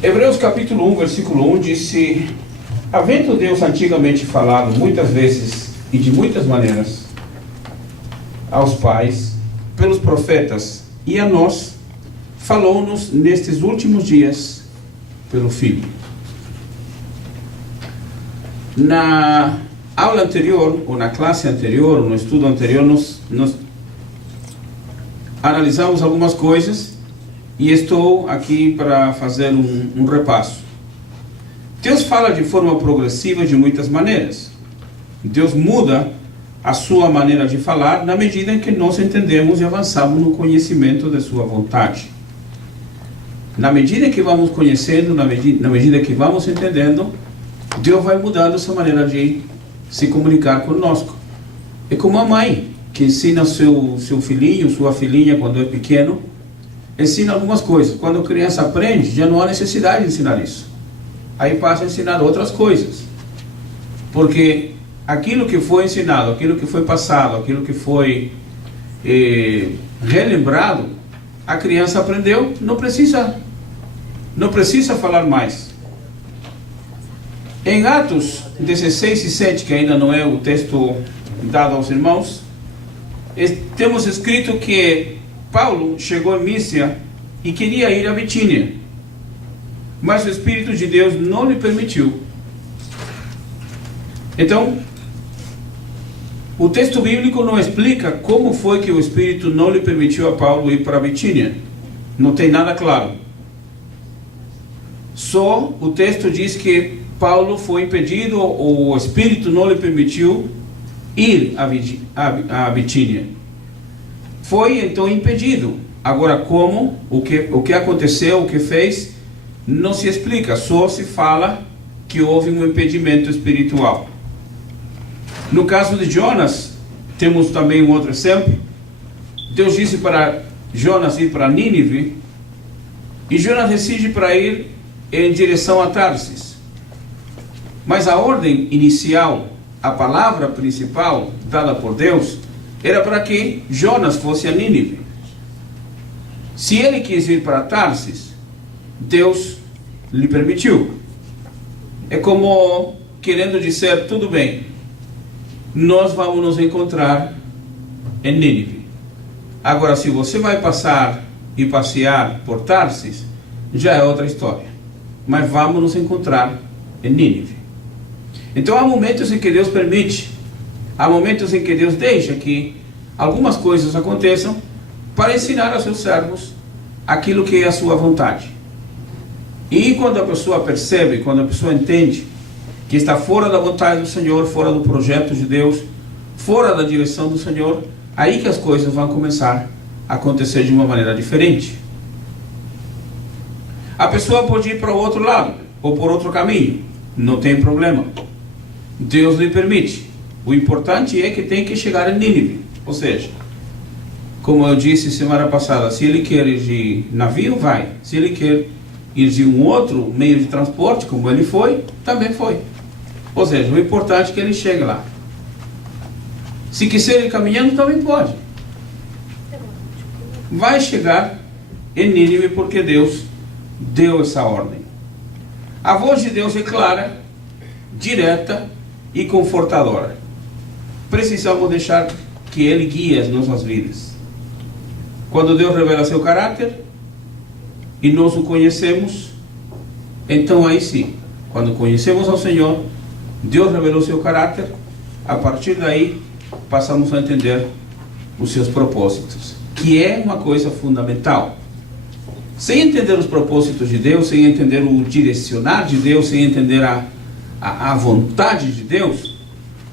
Hebreus capítulo 1, versículo 1 disse: havendo Deus antigamente falado muitas vezes e de muitas maneiras aos pais, pelos profetas, e a nós, falou-nos nestes últimos dias pelo Filho. Na aula anterior, ou na classe anterior, ou no estudo anterior, nós analisamos algumas coisas e estou aqui para fazer um repasso. Deus fala de forma progressiva de muitas maneiras. Deus muda a sua maneira de falar na medida em que nós entendemos e avançamos no conhecimento de sua vontade. Na medida que vamos conhecendo, na medida que vamos entendendo, Deus vai mudando essa maneira de se comunicar conosco. É como a mãe que ensina seu filhinho, sua filhinha quando é pequeno, ensina algumas coisas. Quando a criança aprende, já não há necessidade de ensinar isso. Aí passa a ensinar outras coisas. Porque aquilo que foi ensinado, aquilo que foi passado, aquilo que foi relembrado, a criança aprendeu, não precisa falar mais. Em Atos 16 e 7, que ainda não é o texto dado aos irmãos, temos escrito que Paulo chegou a Mísia e queria ir a Bitínia, mas o Espírito de Deus não lhe permitiu. Então, o texto bíblico não explica como foi que o Espírito não lhe permitiu a Paulo ir para Bitínia. Não tem nada claro. Só o texto diz que Paulo foi impedido, ou o Espírito não lhe permitiu ir a Bitínia. Foi então impedido. Agora como, o que aconteceu, o que fez, não se explica. Só se fala que houve um impedimento espiritual. No caso de Jonas, temos também um outro exemplo. Deus disse para Jonas ir para Nínive, e Jonas decide para ir em direção a Tarsis. Mas a ordem inicial, a palavra principal dada por Deus, era para que Jonas fosse a Nínive. Se ele quis ir para Tarsis, Deus lhe permitiu. É como querendo dizer: tudo bem, nós vamos nos encontrar em Nínive. Agora, se você vai passar e passear por Tarsis, já é outra história. Mas vamos nos encontrar em Nínive. Então há momentos em que Deus permite, há momentos em que Deus deixa que algumas coisas aconteçam para ensinar aos seus servos aquilo que é a sua vontade. E quando a pessoa percebe, quando a pessoa entende que está fora da vontade do Senhor, fora do projeto de Deus, fora da direção do Senhor, aí que as coisas vão começar a acontecer de uma maneira diferente. A pessoa pode ir para o outro lado, ou por outro caminho, não tem problema. Deus lhe permite. O importante é que tem que chegar em Nínive. Ou seja, como eu disse semana passada, se ele quer ir de navio, vai. Se ele quer ir de um outro meio de transporte, como ele foi, também foi. Ou seja, o importante é que ele chegue lá. Se quiser ir caminhando, também pode. Vai chegar em Nínive porque Deus deu essa ordem. A voz de Deus é clara, direta e confortadora. Precisamos deixar que Ele guie as nossas vidas. Quando Deus revela seu caráter e nós o conhecemos, então aí sim, quando conhecemos ao Senhor, Deus revelou seu caráter, a partir daí passamos a entender os seus propósitos, que é uma coisa fundamental. Sem entender os propósitos de Deus, sem entender o direcionar de Deus, sem entender a vontade de Deus,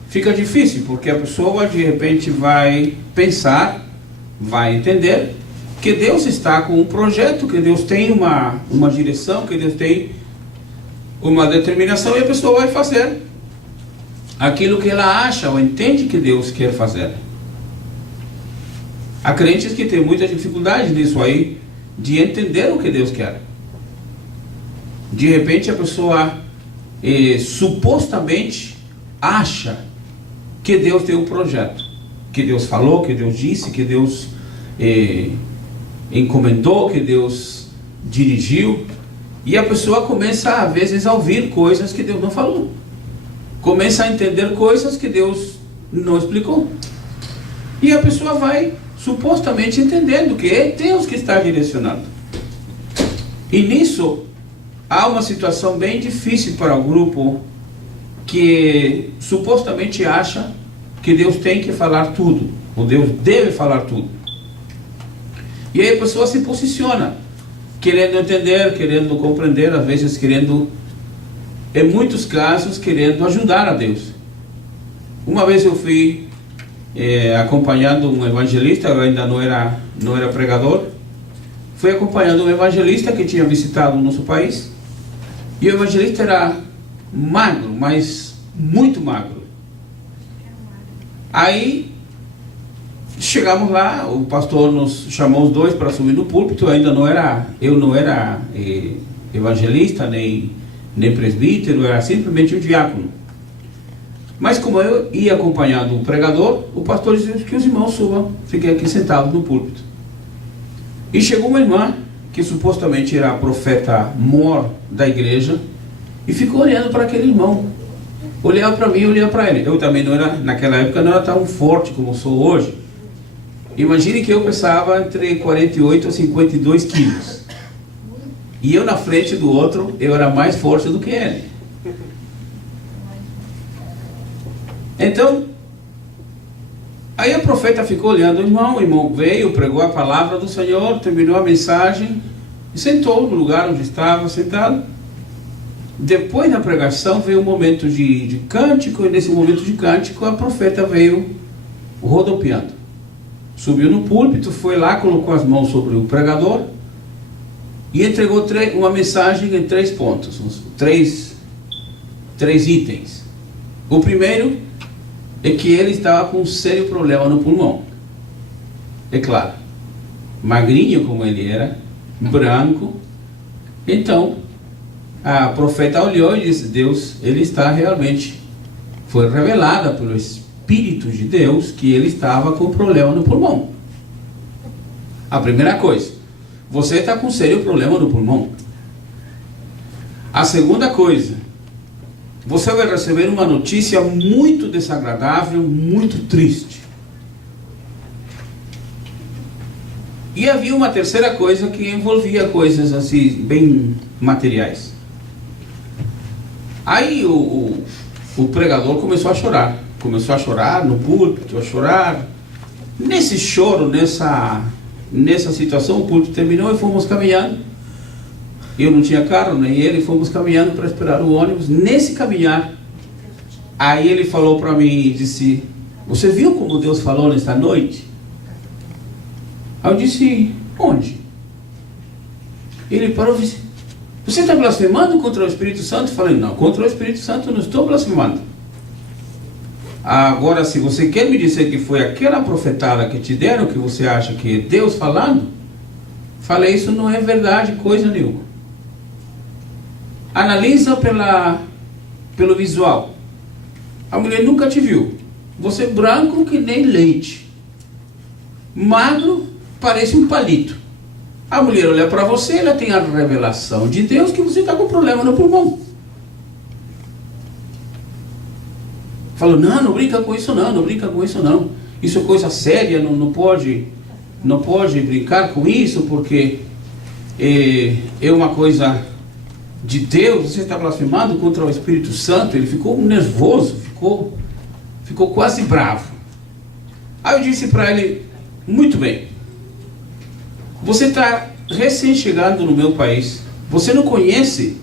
fica difícil, porque a pessoa de repente vai pensar, vai entender que Deus está com um projeto, que Deus tem uma direção, que Deus tem uma determinação, e a pessoa vai fazer aquilo que ela acha ou entende que Deus quer fazer. Há crentes que têm muita dificuldade nisso aí, de entender o que Deus quer. De repente a pessoa supostamente acha que Deus tem um projeto, que Deus falou, que Deus disse, que Deus encomendou, que Deus dirigiu, E a pessoa começa, às vezes, a ouvir coisas que Deus não falou. Começa a entender coisas que Deus não explicou. E a pessoa vai, supostamente, entendendo que é Deus que está direcionando. E nisso, há uma situação bem difícil para o grupo que supostamente acha que Deus tem que falar tudo, ou Deus deve falar tudo. E aí a pessoa se posiciona, querendo entender, querendo compreender, às vezes querendo, em muitos casos, querendo ajudar a Deus. Uma vez eu fui acompanhando um evangelista, eu ainda não era pregador, fui acompanhando um evangelista que tinha visitado o nosso país, e o evangelista era magro, mas muito magro. Aí chegamos lá, o pastor nos chamou os dois para subir no púlpito. Eu não era evangelista, nem presbítero, era simplesmente um diácono. Mas como eu ia acompanhando o pregador, o pastor disse que os irmãos subam, fiquei aqui sentado no púlpito. E chegou uma irmã, que supostamente era a profeta mor da igreja, e ficou olhando para aquele irmão. Olhava para mim e olhava para ele. Eu também não era, naquela época, não era tão forte como sou hoje. Imagine que eu pesava entre 48 a 52 quilos. E eu na frente do outro, eu era mais forte do que ele. Então, aí a profeta ficou olhando o irmão veio, pregou a palavra do Senhor, terminou a mensagem, e sentou no lugar onde estava sentado. Depois da pregação veio um momento de cântico, e nesse momento de cântico a profeta veio rodopiando. Subiu no púlpito, foi lá, colocou as mãos sobre o pregador e entregou uma mensagem em 3 pontos, três itens. O primeiro é que ele estava com um sério problema no pulmão. É claro, magrinho como ele era, branco. Então a profeta olhou e disse: Deus, ele está realmente, foi revelada pelo Espírito de Deus que ele estava com problema no pulmão. A primeira coisa, você está com sério problema no pulmão. A segunda coisa, você vai receber uma notícia muito desagradável, muito triste. E havia uma terceira coisa que envolvia coisas assim, bem materiais. Aí o pregador começou a chorar no púlpito, a chorar. Nesse choro, nessa situação, o culto terminou e fomos caminhando. Eu não tinha carro, nem ele, fomos caminhando para esperar o ônibus. Nesse caminhar, aí ele falou para mim e disse: você viu como Deus falou nesta noite? Aí eu disse: onde? Ele parou e disse: você está blasfemando contra o Espírito Santo? Eu falei: não, contra o Espírito Santo eu não estou blasfemando. Agora, se você quer me dizer que foi aquela profetada que te deram, que você acha que é Deus falando, falei: isso não é verdade, coisa nenhuma. Analisa pelo visual. A mulher nunca te viu. Você é branco que nem leite, magro, parece um palito. A mulher olha para você, ela tem a revelação de Deus que você está com problema no pulmão. Falou: não brinca com isso não, não brinca com isso não. Isso é coisa séria, não pode brincar com isso, porque é uma coisa de Deus. Você está blasfemando contra o Espírito Santo. Ele ficou nervoso, ficou quase bravo. Aí eu disse para ele: muito bem, você está recém-chegando no meu país, você não conhece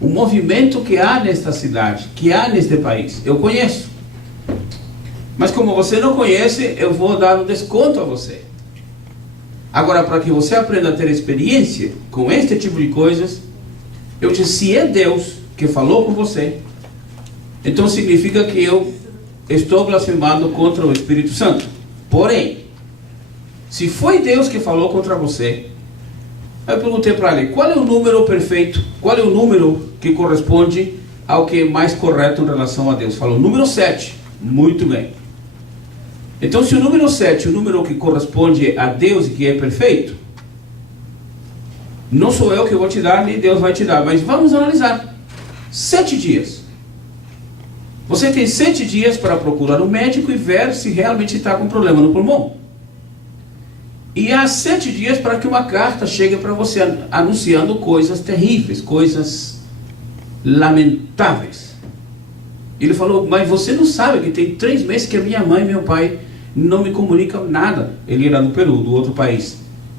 o movimento que há nesta cidade, que há neste país. Eu conheço, mas como você não conhece, eu vou dar um desconto a você. Agora, para que você aprenda a ter experiência com este tipo de coisas, eu disse: se é Deus que falou com você, então significa que eu estou blasfemando contra o Espírito Santo. Porém, se foi Deus que falou contra você, eu perguntei para ele: qual é o número perfeito? Qual é o número que corresponde ao que é mais correto em relação a Deus? Falou: número 7. Muito bem. Então, se o número 7 é o número que corresponde a Deus e que é perfeito, Não sou eu que vou te dar, nem Deus vai te dar, mas vamos analisar. 7 dias. Você tem 7 dias para procurar um médico e ver se realmente está com problema no pulmão. E há 7 dias para que uma carta chegue para você anunciando coisas terríveis, coisas lamentáveis. Ele falou, mas você não sabe que tem 3 meses que a minha mãe e meu pai não me comunicam nada. Ele era do Peru, do outro país.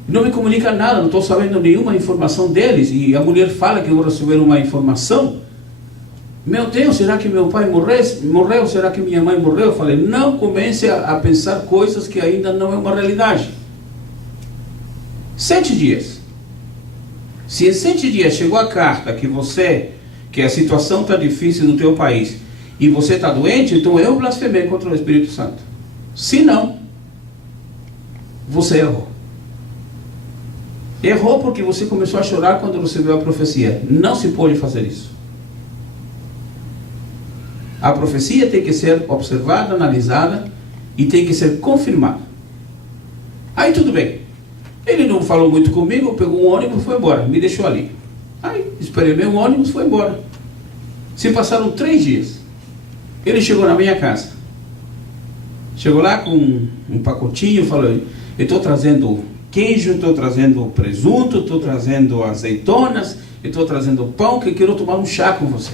Não me comunica nada, não estou sabendo nenhuma informação deles. E a mulher fala que eu vou receber uma informação. Meu Deus, será que meu pai morreu? Será que minha mãe morreu? Eu falei, não comece a pensar coisas que ainda não é uma realidade. 7 dias. Se em 7 dias chegou a carta que a situação está difícil no teu país e você está doente, então eu blasfemei contra o Espírito Santo. Se não, você errou. Errou porque você começou a chorar quando recebeu a profecia. Não se pode fazer isso. A profecia tem que ser observada, analisada e tem que ser confirmada. Aí tudo bem. Ele não falou muito comigo, pegou um ônibus e foi embora, me deixou ali. Aí esperei meu ônibus e foi embora. Se passaram 3 dias. Ele chegou na minha casa. Chegou lá com um pacotinho, falou, eu estou trazendo queijo, estou trazendo presunto, estou trazendo azeitonas, estou trazendo pão, que eu quero tomar um chá com você.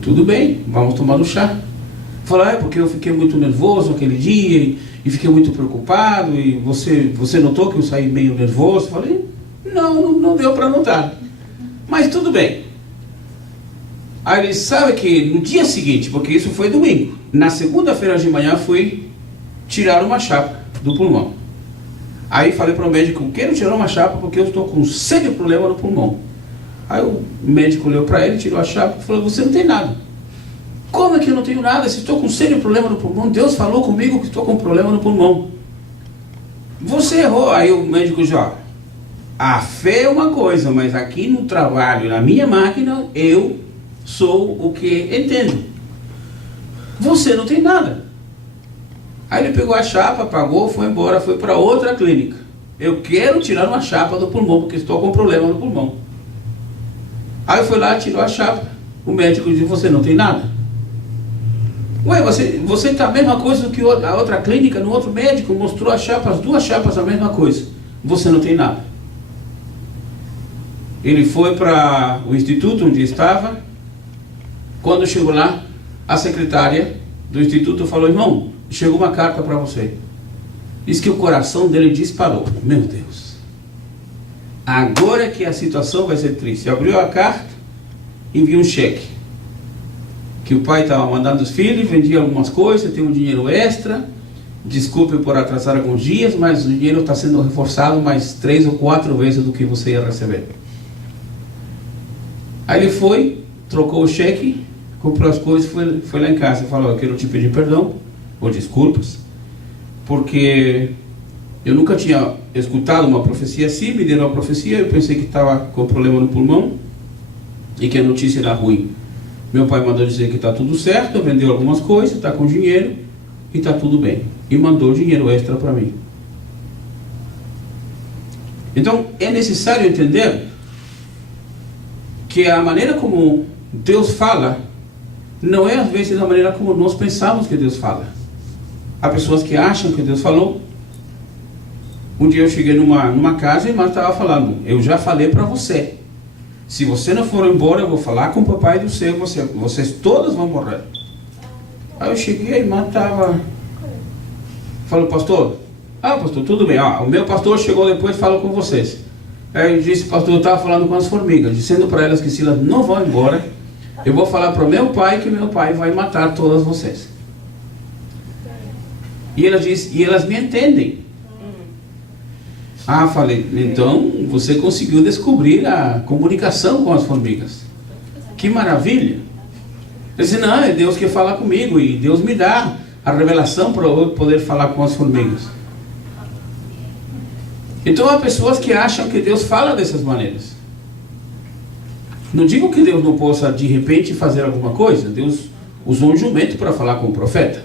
Tudo bem, vamos tomar um chá. Falou, porque eu fiquei muito nervoso aquele dia e fiquei muito preocupado e você notou que eu saí meio nervoso? Falei, não deu para notar. Mas tudo bem. Aí ele sabe que no dia seguinte, porque isso foi domingo, na segunda-feira de manhã fui tirar uma chapa do pulmão. Aí falei para o médico, quero tirar uma chapa porque eu estou com um sério problema no pulmão. Aí o médico olhou para ele, tirou a chapa e falou, você não tem nada. Como é que eu não tenho nada? Se estou com um sério problema no pulmão, Deus falou comigo que estou com um problema no pulmão. Você errou. Aí o médico já, a fé é uma coisa, mas aqui no trabalho, na minha máquina, eu sou o que entendo. Você não tem nada. Aí ele pegou a chapa, pagou, foi embora, foi para outra clínica. Eu quero tirar uma chapa do pulmão, porque estou com problema no pulmão. Aí foi lá, tirou a chapa. O médico disse, você não tem nada. Ué, você está a mesma coisa do que a outra clínica, no outro médico, mostrou as chapas, 2 chapas a mesma coisa. Você não tem nada. Ele foi para o instituto onde estava. Quando chegou lá, a secretária do instituto falou, irmão, chegou uma carta para você. Diz que o coração dele disparou. Meu Deus. Agora que a situação vai ser triste. Abriu a carta e viu um cheque. Que o pai estava mandando os filhos, vendia algumas coisas, tem um dinheiro extra. Desculpe por atrasar alguns dias, mas o dinheiro está sendo reforçado mais 3 ou 4 vezes do que você ia receber. Aí ele foi, trocou o cheque, comprou as coisas, foi lá em casa e falou, eu quero te pedir perdão, ou desculpas, porque eu nunca tinha escutado uma profecia assim, me deram uma profecia, eu pensei que estava com problema no pulmão e que a notícia era ruim. Meu pai mandou dizer que está tudo certo, vendeu algumas coisas, está com dinheiro e está tudo bem. E mandou dinheiro extra para mim. Então, é necessário entender que a maneira como Deus fala não é às vezes a maneira como nós pensamos que Deus fala. Há pessoas que acham que Deus falou. Um dia eu cheguei numa casa e a irmã estava falando, eu já falei para você. Se você não for embora, eu vou falar com o papai do céu, vocês todos vão morrer. Aí eu cheguei, a irmã estava... Falou, pastor, tudo bem, o meu pastor chegou depois e falou com vocês. Aí eu disse, pastor, eu estava falando com as formigas, dizendo para elas que se elas não vão embora, eu vou falar para o meu pai que meu pai vai matar todas vocês. E elas me entendem. Falei, então você conseguiu descobrir a comunicação com as formigas. Que maravilha. Eu disse, não, é Deus que fala comigo e Deus me dá a revelação para eu poder falar com as formigas. Então há pessoas que acham que Deus fala dessas maneiras. Não digo que Deus não possa de repente fazer alguma coisa. Deus usou um jumento para falar com o profeta.